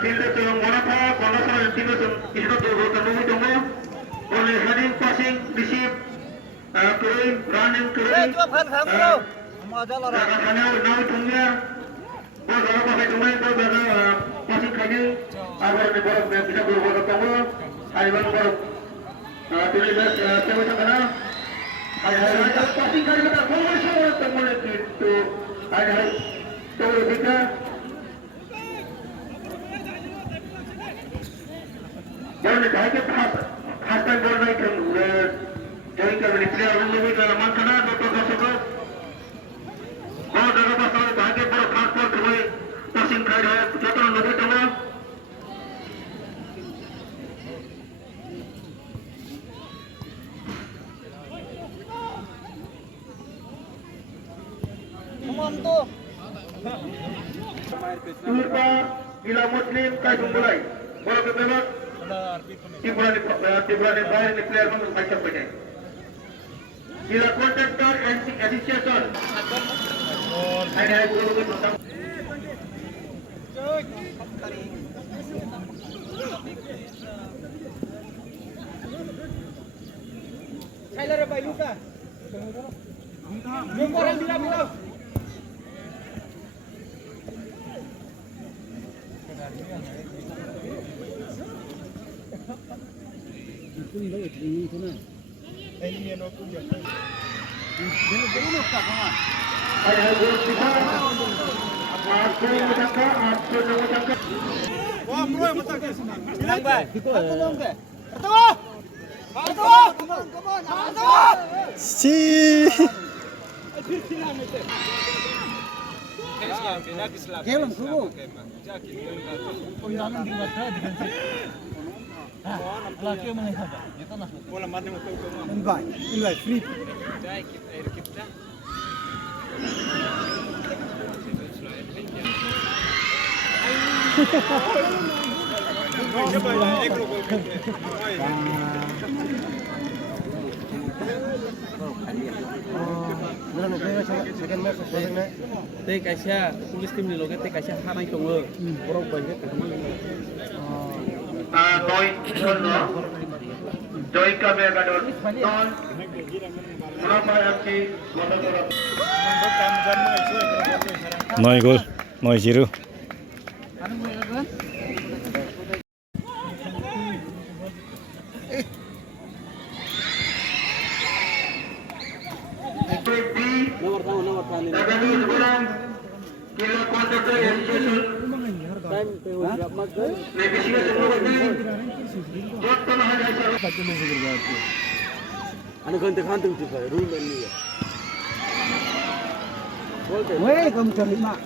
Tilde tolong monapa, konasar yang tiga itu dua tanumi tunggu. Oleh heading passing, receive, kering, running kering. Jangan hanya nawi tunggu. Bos orang pakai tunggu itu berada passing kini. Agar di bawah bisa berbuat tunggu. Hari baru baru. Tilde sewa sana. Hari passing kini kita boleh semua tunggu itu. Hari tunggu kita. Boleh bahagia khaskan bola itu join kami player lebih ke mana doktor kasih kalau dalam pasal bahagia bola khaskan kami passing kaya jatuh lebih tengah Mantap. Turba gila Muslim kaya mulai bola bebas Tiburan bayar ni player pun macam macam. Gila kontraktor association. Ada guru tentang. Saya lari bayu ka. Jom orang bilang. Ada guru kita. Aku menangkap. Wah, bro, betul ke? Bilang baik. Aku dong ke. Betul. Si. Kelam kubu. Laki mengenai itu nah. Bola mati betul ke? Enggak, free. Jai kita air kita. Teh kaisa tulis tim di logo teh kaisa hamai tunggu. Orang banyak Noi Sono. Join kami kadon. Non. Monapa FC Monopora. Noi gol, noi zero. nomor tahun. Tagani sekarang kila kontraktor association. Negosiasi semua ini. Waktu nak ada. Anu gantung tu pak, rule ni. Weh, kamu cari mak.